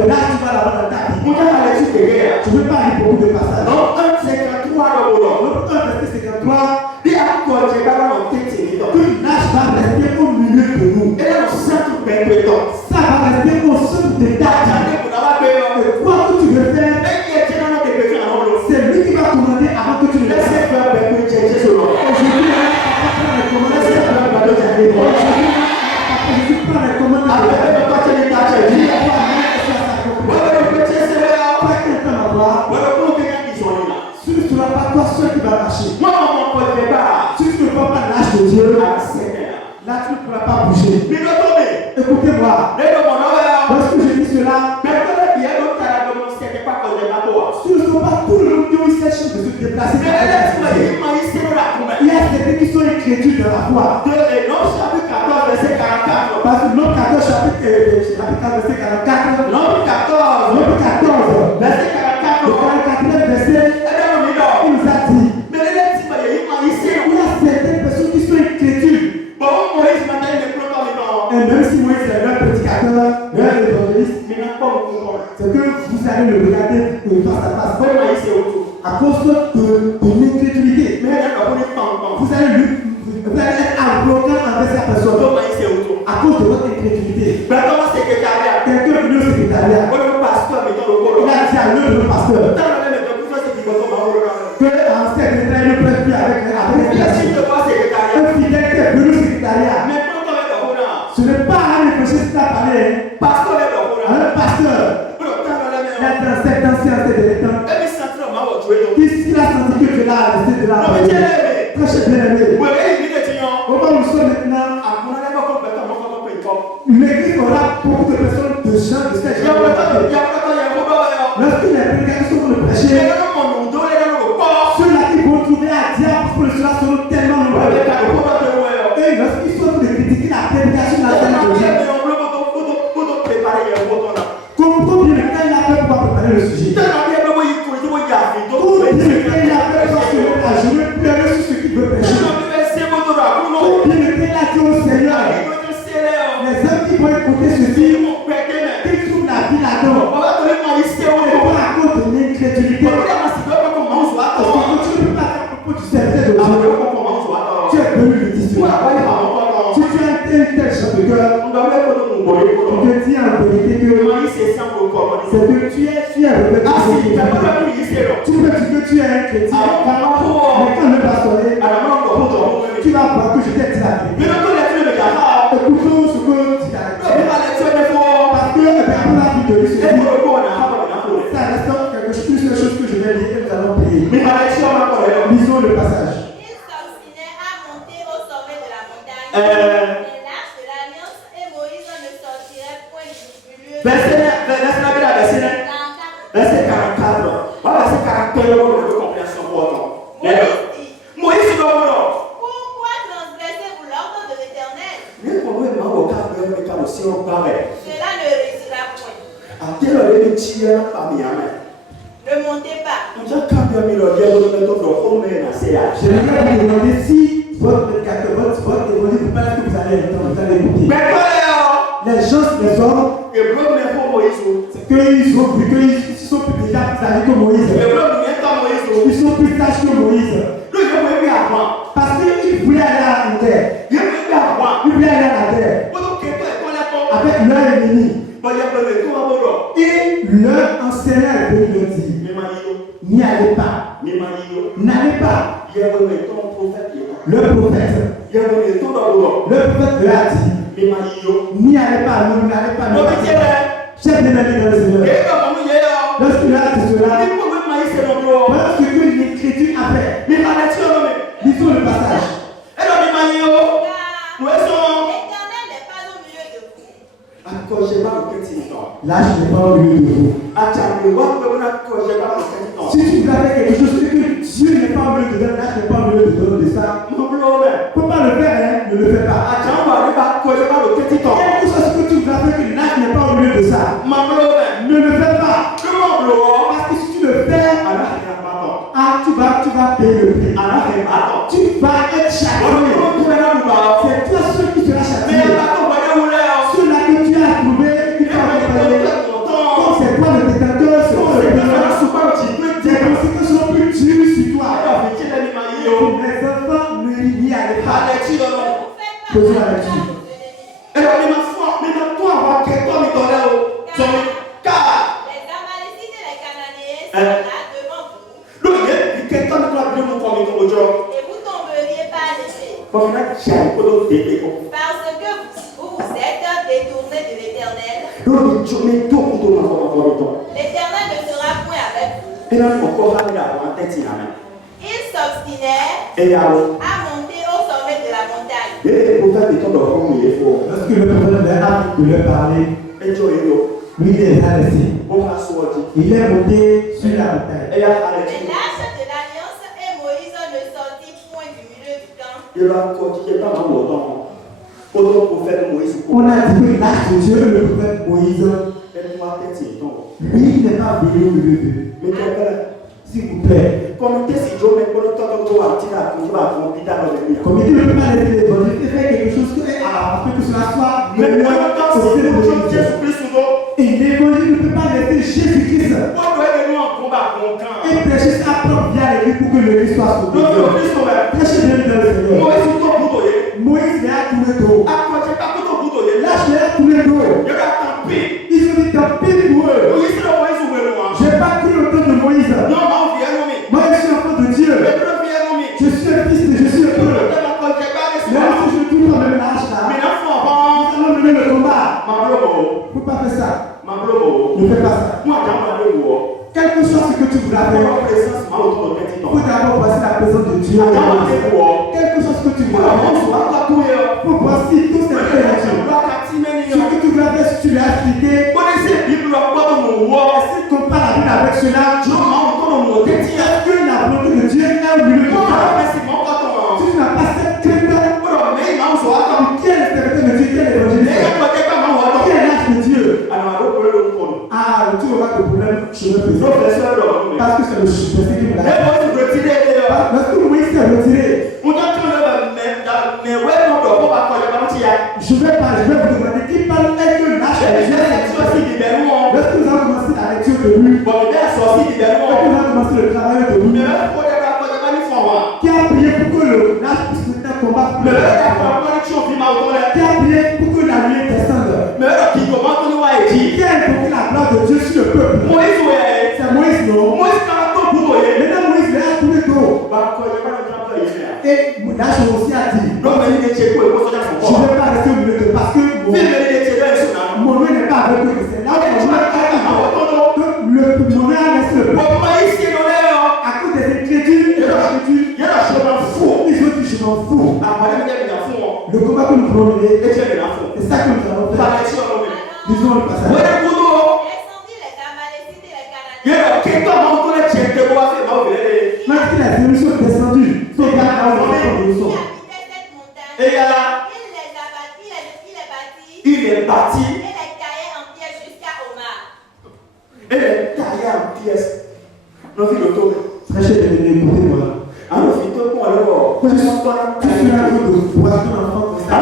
l'âge, tu vas l'avoir dans ta vie. Je ne veux pas lire beaucoup de passages. Non, 1,53 Le verset 53, que l'âge va rester au milieu de nous. Ça va rester au centre de ta vie. Et quoi que tu veux faire, c'est lui qui va commander avant que tu le fasses. Aujourd'hui, je prends les commandes. Si tu ne seras pas toi seul qui va marcher, si tu ne vois pas l'âge de Dieu, là tu ne pourras pas bouger. Écoutez-moi, lorsque je dis cela, si ne sont pas tout le monde qui ont eu cette chance de se déplacer, il y a certains qui sont incrédules dans la foi. Parce que Nombre 14, chapitre 4, verset 44, Nombre 14, Nombre 14, verset 44, le 44e verset, il nous a dit, il y a certaines personnes qui sont incrédules. Et même si Moïse est un prédicateur, un évangéliste, c'est que vous allez le regarder face à face. À cause de l'incrédulité. Vous allez être arrogant envers sa personne. À cause de votre incrédulité. Quelqu'un est venu au secrétariat. Il a dit à l'autre le pasteur que en secrétaire ne peut plus avec un fidèle qui est venu au secrétariat. Ce n'est pas à l'évangéliste qui a parlé. Un pasteur. Il a dit dans cette ancienne temps. Ici, il a senti que Dieu l'a laissé de la parole. Très cher bien-aimé. Au moment où nous sommes maintenant, l'église aura beaucoup de personnes, de gens, de cette gens. Lorsqu'il est prédicateur sur le prêcher, ceux-là qui vont trouver à diable pour cela seront tellement nombreux. Et lorsqu'ils sont de critiquer la prédication de la scène de Dieu, comprends bien lequel il a fait pour préparer le sujet. Comprends bien lequel il a fait pour se mettre à jouer, pleurer sur ce qu'il veut prêcher. Comprends bien lequel il a dit au Seigneur, les hommes qui vont écouter ceci, qu'ils trouvent la vie là-dedans. Et pas à cause de l'incrédulité. Parce que tu ne peux pas faire propos du serviteur de Dieu. Tu es venu le dire. Si tu as un tel chant de cœur, on te dit en vérité que c'est que tu es revêtu. Tu peux dire que tu es un chrétien. Mais quand le pastoré, tu vas voir que je t'ai dit la vérité. Écoutons ce que tu as dit. Parce que après la vie de lui, ça reste quelque chose que je vais lire et nous allons prier. Lisons le passage. Il s'obstinait à monter au sommet de la montagne. Mais l'arche de l'alliance et Moïse ne sortiraient point du milieu. Verset 44. Voilà, verset 44. Moïse dit, pourquoi transgressez-vous l'ordre de l'Éternel? Cela ne réussira point. Ne montez pas. J'aimerais vous demander si votre prédicateur, votre évangile, vous pensez que vous allez écouter. Les gens, les hommes, c'est qu'ils ont vu qu'ils sont plus déjà plus que Moïse. Ils sont plus sages que Moïse. Parce qu'ils voulaient aller à la terre. Ils voulaient aller à la terre avec leur ennemi. Et leur enseignant est venu leur dire, n'y allez pas. N'allez pas. Le prophète leur a dit, n'y allez pas, n'allez pas. Chef de l'année dans le Seigneur. Lorsqu'il a dit cela, parce que l'écriture a fait. Lisons le passage. Lâche n'est pas au milieu de vous. Si tu dois faire quelque chose et que Dieu n'est pas au milieu de toi, lâche n'est pas au milieu de ça. Il ne faut pas le faire, hein? Ne le fais pas. Quelque chose que tu dois faire que lâche n'est pas au milieu de ça. Ne le fais pas. Parce que si tu le fais, tu vas payer le prix. Tu vas être châtié. C'est toi celui qui sera châtié. Ceux-là que tu as trouvé, qui t'ont accompagné. Comme c'est toi le détenteur, c'est toi le détenteur. Tes conséquences seront plus dures sur toi. Les enfants ne n'y allaient pas. Posez la lecture. Les Amalécites et les Cananéens sont là devant vous. Et vous tomberiez par l'épée. Parce que vous vous êtes détournés de l'Éternel. L'Éternel ne sera point avec vous. Ils s'obstinèrent à monter au sommet de la montagne. Lorsque le prophète a de leur parler, lui il les a laissés. Il est monté sur la montagne. Les lâches de l'alliance et Moïse ne sortit point du milieu du camp. On a dit que l'arche de Dieu, le prophète Moïse, lui il n'est pas venu au milieu d'eux. S'il vous plaît. Comité ne peut pas laisser les autres faire quelque chose afin que cela soit et l'évangile ne peut pas laisser Jésus-Christ et prêcher sa propre vie à l'église pour que l'église soit sauvée. Prêchez bien dans le Seigneur. Moïse les a tourné d'eau. Lâche les a tourné d'eau. Ils ont dit tant pis pour eux. Je n'ai pas cru au temps de Moïse. Moi je suis enfant de Dieu. Je suis un fils de Jésus. Même si je tourne dans le lâche là, nous allons mener le combat. Il ne faut pas faire ça. Ne fais pas ça. Quelque chose que tu voudras faire, il faut d'abord passer la présence de Dieu. Quelque chose que tu voudras faire, il faut passer tout ce ce que tu voudras faire, si tu l'as expliqué, si tu compares la Bible avec cela, est-ce que la volonté de Dieu est au milieu de toi? Si tu n'as pas cette crainte, qui est le serviteur de Dieu, qui est l'évangéliste, qui est l'âge de Dieu? Ah, tu auras le problème, je me fais. Parce que c'est le verset qui me l'a dit. Lorsque Moïse s'est retiré, je vais vous demander qui parle est que l'âge de Dieu. Lorsque nous avons commencé la lecture de lui, lorsque nous avons commencé le travail de lui, qui a prié pour que le l'âge puisse maintenant combattre, qui a prié pour que la nuit descende, qui a invoqué la gloire de Dieu sur le peuple. C'est Moïse, non? Maintenant Moïse a tourné d'eau. Et l'âge aussi a dit, je ne vais pas rester au milieu de parce que mon nom n'est pas avec eux. C'est là où mon nom a laissé le peuple. À cause des incrédules et des incrédules, ils ont dit je m'en fous. Le combat que nous prenons, c'est ça que nous allons faire. Disons le passage. Descendit les Amalécites et les Cananéens. Lorsque les émissions sont descendues, Qui habitaient cette montagne, il les bâtit et les taillait en pièces jusqu'à Omar. très cher de écoutez-moi. Je suis en train de voir ton enfant comme ça.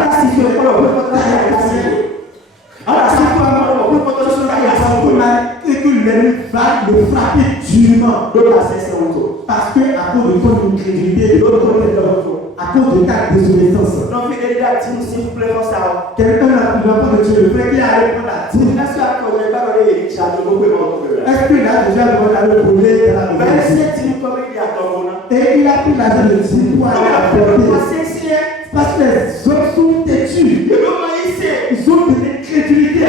Et que l'ennemi va le frapper durement. Parce que à cause de ton incrédulité, à cause de ta désobéissance, quelqu'un a pu l'enfant de Dieu, le fait qu'il a allé prendre la dîme. Est-ce qu'il a déjà demandé le voler dans la maison? Et il a pris l'argent de dîme pour aller apporter. Parce que les hommes sont têtus. Ils ont de l'incrédulité.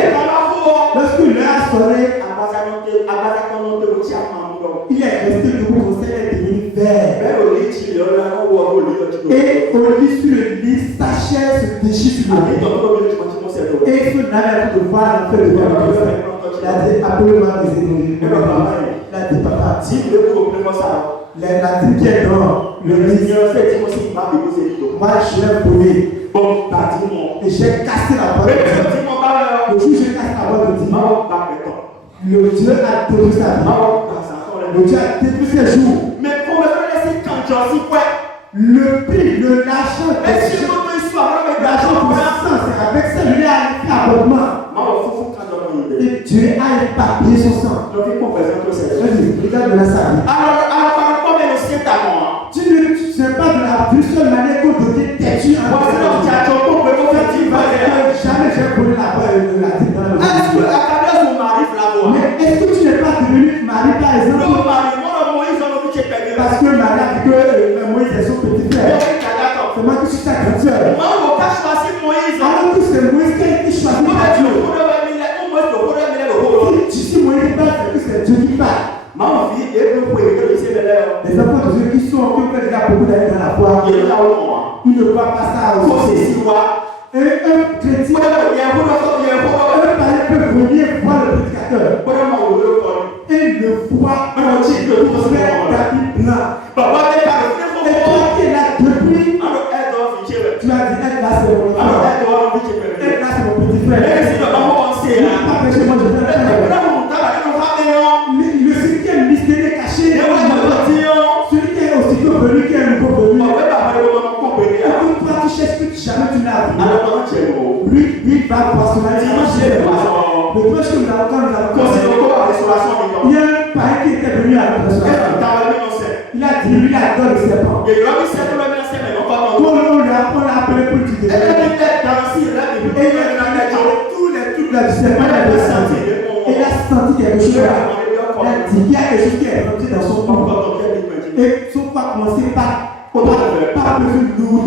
Lorsque l'heure a sonné, il est resté debout au sein des vert. Et au lit sur le lit, sa chair se déchire sur le lit. Et Et son ami de voir l'enfer de toi. Il a dit, appelle-moi les ennemis. Il a dit, papa, Si vous voulez comprendre ça, la dîme qui est dans le Seigneur fait dire aussi, il m'a déposé le dos. moi je l'ai volé. Bon, t'as dit moi. Et j'ai cassé la boîte. Le jour où j'ai cassé la boîte de dîme, le Dieu a détruit sa vie. Le Dieu a détruit ses jours. Mais pour me laisser quand j'en suis quoi? Le prix, l'argent, Mais si je veux histoire, l'argent pour ça, c'est avec ça, lui a fait abonnement. Et Dieu a épargné son sang. Regarde la salle. Alors, combien de siècles avant? Tu ne sais pas de la plus seule manière qu'on devient têtu. Jamais j'ai volé la dîme dans le monde. Mais est-ce que tu n'es pas devenu mari par exemple? Parce que Marie a dit que Moïse est son petit frère. C'est moi qui suis sa grande soeur. Alors que c'est Moïse qui a été choisi par Dieu. Si tu dis Moïse parle, c'est que c'est Dieu qui parle. Les enfants de Dieu qui sont qui ont beaucoup d'années dans la foi, ils ne voient pas ça aussi. Un chrétien, un parent peut venir voir le prédicateur. Et le voit en d'habit blanc. Et toi qui es là depuis, tu as dit, elle là c'est mon frère. Elle là c'est mon petit frère. Il n'a pas péché, moi je vais le faire. Le celui qui est mystérieux caché, celui qui est aussitôt venu, qui est nouveau venu. Et toi tu cherches que jamais tu n'as vu. Lui va voir son avis. Le dimanche que nous avons commencé, il y a un parent qui était venu à la restauration. Il a dit, lui, il adore le serpent. On l'a appelé pour le tuer. Et il a tous les trucs là du serpent. Et il a senti quelque chose là. Il a dit, il y a quelque chose qui est rentré dans son corps. Et son corps a commencé par le lourd.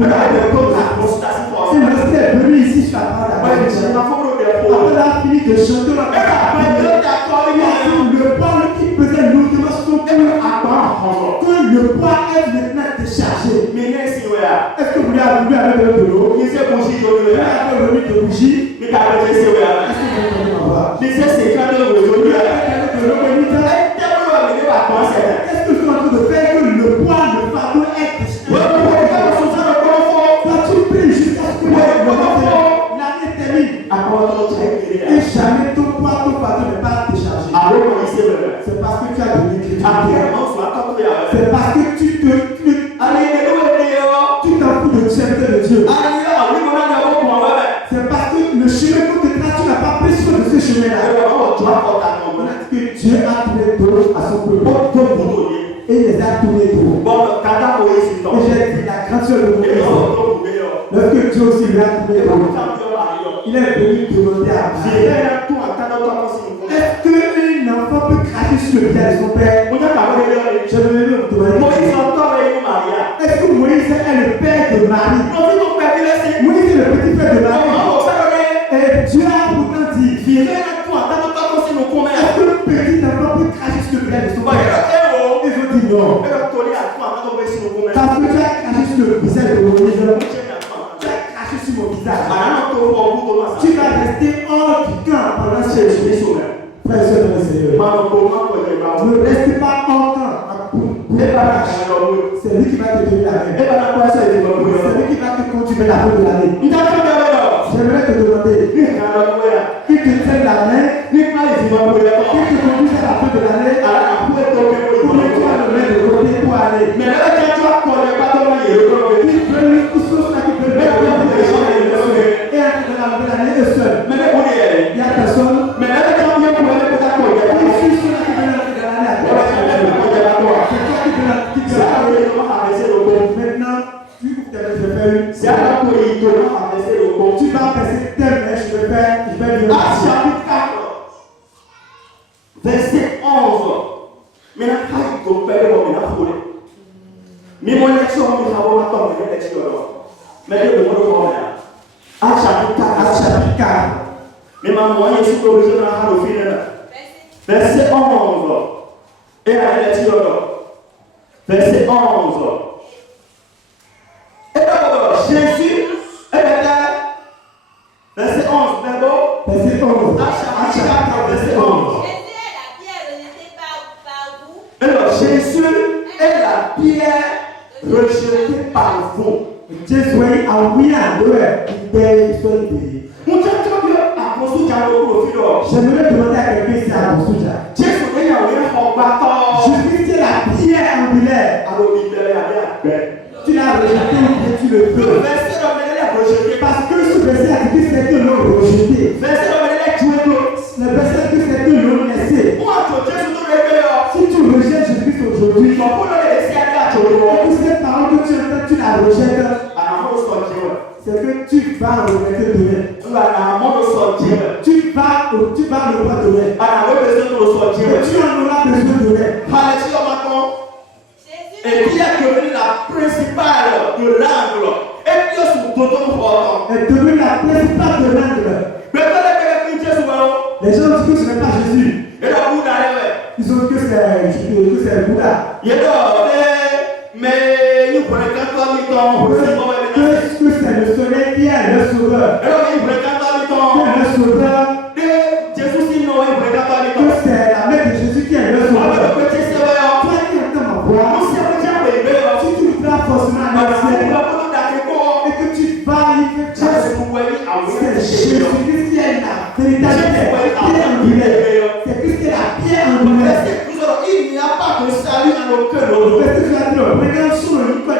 C'est lorsqu'il est venu ici sur la parole. Après, il a fini de chanter la parole. Le poids qui pesait lourdement son cœur à part. Que le poids est maintenant déchargé. Est-ce que vous voulez aller de l'eau? Vous voulez aller de bougie? Est-ce que vous voulez m'avoir? Est-ce que je suis en train de faire que le poids, le fardeau est déchargé? Toi, tu pries jusqu'à ce que l'année termine. Et jamais ton poids, ton fardeau n'est pas déchargé. C'est parce que tu as donné Christ. C'est parce que tu t'en fous de tiendre de Dieu. C'est parce que le chemin que tu n'as pas pris sur de ce chemin-là. Que Dieu a tourné dos à son peuple. Et il les a tournés dos. Et j'ai dit la grande soeur de Moïse. Lorsque Dieu aussi lui a tourné dos, il est venu demander à Dieu. Est-ce qu'un enfant peut cracher sur le visage de son père? Je vais me demander. Est-ce que Moïse est le père de Marie? Moïse est le petit frère de Marie. Et Dieu a pourtant dit, est-ce que le petit enfant peut cracher sur le visage de son père? Ils ont dit non. Parce que tu as craché sur le visage de Moïse. Tu as craché sur mon visage. Tu vas rester hors du camp pendant 7 jours. Frère et soeur dans le Seigneur. Ne restez pas hors camp. C'est lui qui va te donner la main. C'est lui qui va te continuer la fin de l'année. J'aimerais te demander qu'il te tienne la main, qu'il te conduise à la fin de l'année pour que tu as le main de côté pour aller. Il peut lui pousser ça qui peut le mettre et à la fin de l'année seul. Il y a personne. Tu vas passer tel mais je vais dire. Chapitre 4, verset 11. Maintenant, quand tu peux mais mon lecture, on va attendre les lectures. Mais je vais vous dire, chapitre 4. Mais ma moyenne est sur l'origine de la film. Verset 11. Et la lecture. Verset 11. Et d'abord, Jésus est là. Verset 11. D'abord, J'aimerais demander à quelqu'un si à Boussouja. Jésus est la pierre angulaire. Tu l'as rejeté ou bien tu le veux. Parce que ce verset a dit que c'est que l'on rejeté. Le verset que c'est que l'on laissé. Si tu rejettes Jésus aujourd'hui, et que cette parole que tu entends, tu la rejettes, c'est que tu vas regretter demain. Tu vas le voir demain. Et tu en auras besoin demain. Et qui a devenu la principale de l'angle. Et qui est sous ton est devenue la principale de l'angle. Les gens disent que ce n'est pas Jésus. Ils ont dit que c'est Bouddha. Que c'est le soleil qui est le sauveur. Que le sauveur. Que c'est la mère de Jésus qui est le sauveur. Toi qui entends ma voix, si tu vas forcément à et que tu vas y faire, c'est Jésus-Christ qui est la véritable pierre angulaire. C'est Christ qui est la pierre angulaire. Il n'y a pas de salut en aucun autre. Regarde sur le livre,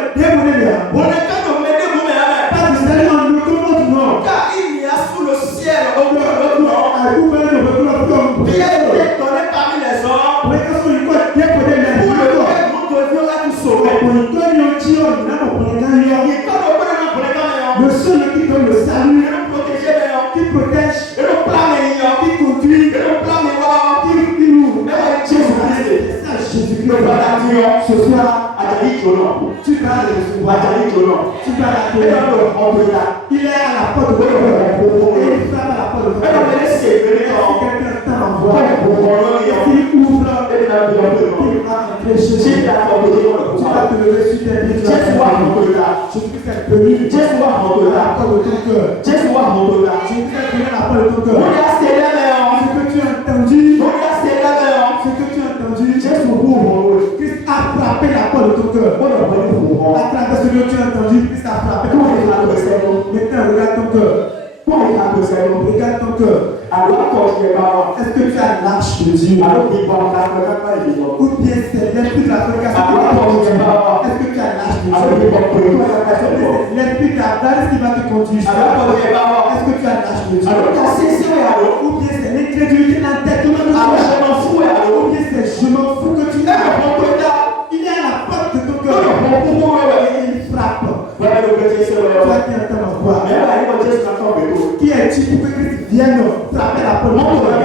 pas de salut en aucun autre nom. Car il n'y a sous le ciel aucun autre nom qui a été donné parmi les hommes pour lequel nous devions être sauvés. Le seul qui donne le salut, qui protège, et le plan meilleur, qui conduit, et le plan meilleur, qui ouvre. Jésus-Christ, ce soir, tu vas le recevoir. Tu vas l'accueillir. Il est à la porte de l'homme. Et il frappe à la porte de l'homme. Si quelqu'un t'envoie, s'il ouvre, il va entrer chez lui. Tu vas te lever sur tes pieds. Jésus-Christ est venu à la porte de ton cœur. Jésus-Christ est venu à la porte de ton cœur. Ce que tu as entendu, Christ a frappé la porte de ton cœur. À travers ce que tu as entendu, Christ a frappé la porte de ton cœur. Maintenant, regarde ton cœur. Regarde ton cœur. Est-ce que tu as l'arche de Dieu? Ou bien c'est l'esprit de la prédication? Est-ce que tu as l'arche de Dieu? L'esprit de la grâce qui va te conduire. Est-ce que tu as l'arche de Dieu? Ou bien c'est l'incrédulité, l'entêtement de Dieu? Ou bien c'est je m'en fous que tu as? Il est à la porte de ton cœur. Et il frappe. Toi qui entends ma voix. Qui es-tu pour que Christ vienne frapper la porte de ton cœur?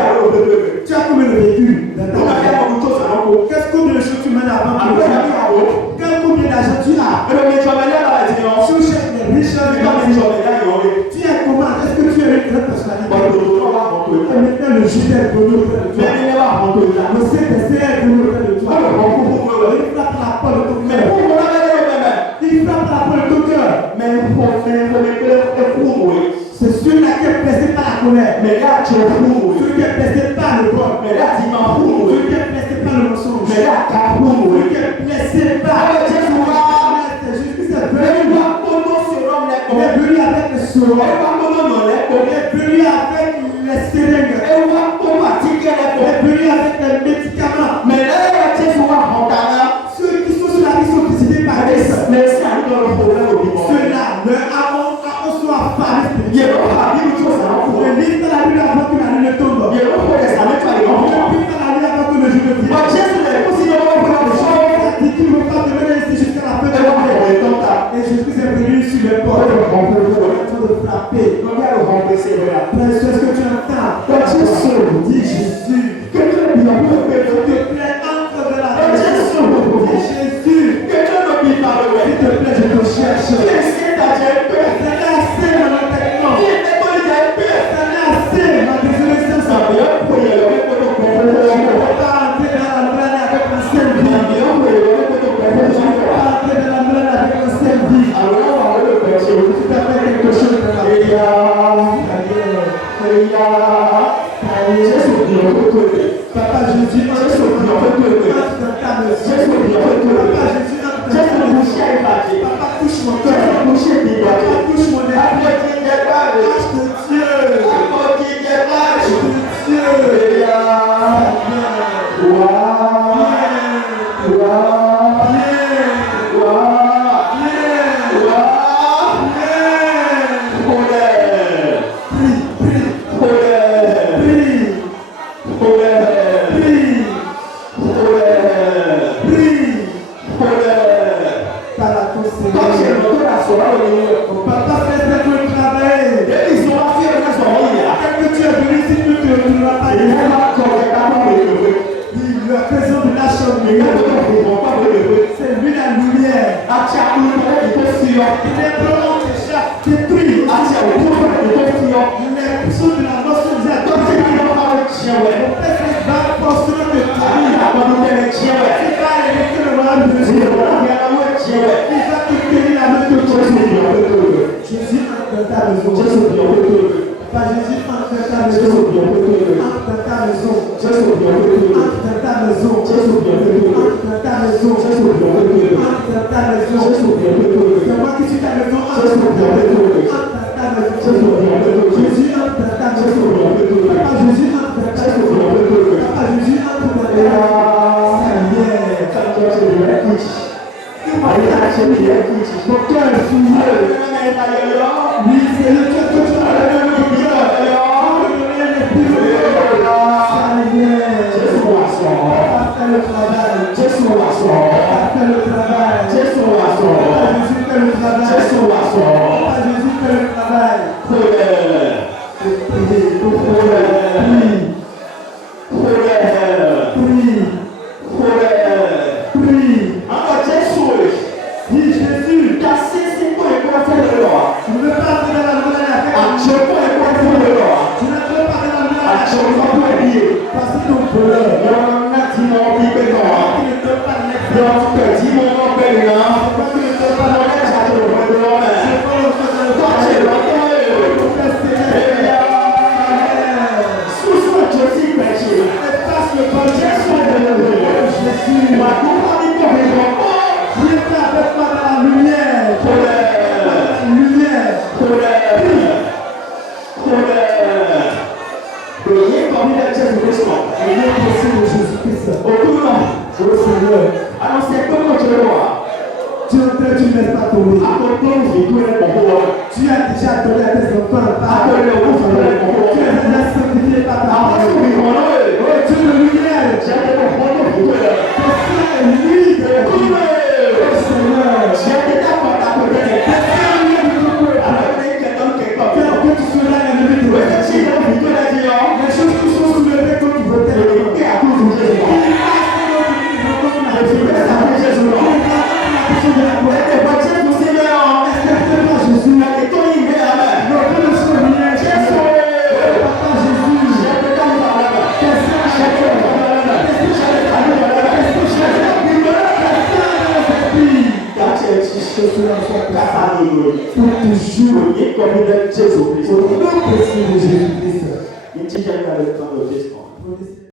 Tu as combien de véhicules? Qu'est-ce que de choses tu mènes avant? Combien d'argent tu as? Si on cherche les riches, tu es comment? Est-ce que tu es une grande personnalité? Et maintenant le juge est venu auprès de toi. Le Saint-Esprit est venu auprès de toi. Il frappe la porte de ton cœur. Il frappe la porte de ton cœur. C'est celui-là qui est pressé par la colère. Celui qui est pressé par le vol. Celui qui est pressé par le mensonge. Celui qui est pressé par Jésus-Christ est venu. Il est venu avec le soroc. Il est venu avec les seringues. Il est venu avec les médicaments. Ceux qui sont sur la vie sont visités par Christ. Ceux-là, leur amour soit affamé. Le livre de la Bible avant que la nuit ne tombe. Le livre de la nuit avant que le jour ne vienne. Il dit qu'il ne veut pas demeurer ici jusqu'à la fin de la nuit. Et Jésus est venu sur les portes. En train de frapper. Est-ce que tu entends? Dis Jésus. Que te plaît, entre de la vie. Dis Jésus. S'il te plaît, je te cherche. C'est assez dans la technologie. C'est assez ma désolescence. Je ne peux pas entrer dans la nouvelle avec l'ancienne vie. Je ne peux pas entrer dans la nouvelle avec l'ancienne vie. Tu t'as fait quelque chose de la vie. Le président de la chambre, c'est lui la lumière. Il est vraiment déjà détruit. Les personnes de la notion de la va construire le travail. Il va arrêter le royaume de Dieu. Il va te tenir la main de Jésus entre dans ta maison. Pas Jésus entre dans ta maison. Entre dans ta maison. Entre dans ta maison. Entre dans ta maison. Entre dans ta maison. C'est moi qui suis ta maison. Entre dans ta maison. Jésus entre dans ta maison. Papa Jésus entre dans ta maison. Papa Jésus entre dans ta maison. Mon cœur est souillé. Oui, c'est le cœur que tu as donné. Le travail. Jésus fait le travail. Jésus fait le travail. Jésus fait le travail. Prie. Encore Jésus. Dis Jésus. Casser ses poings et quoi faire de l'or. Tu ne veux pas faire de la monnaie. Tu ne veux pas faire de la monnaie. Parce que ton bonheur. Alors c'est comment tu le vois. Tu ne laisses pas tomber. Tu as déjà donné à tes enfants. Tu as déjà sanctifié par ta parole. Tu es le lumière. Pour toujours, et comme il est Jésus-Christ, au nom précieux de Jésus-Christ.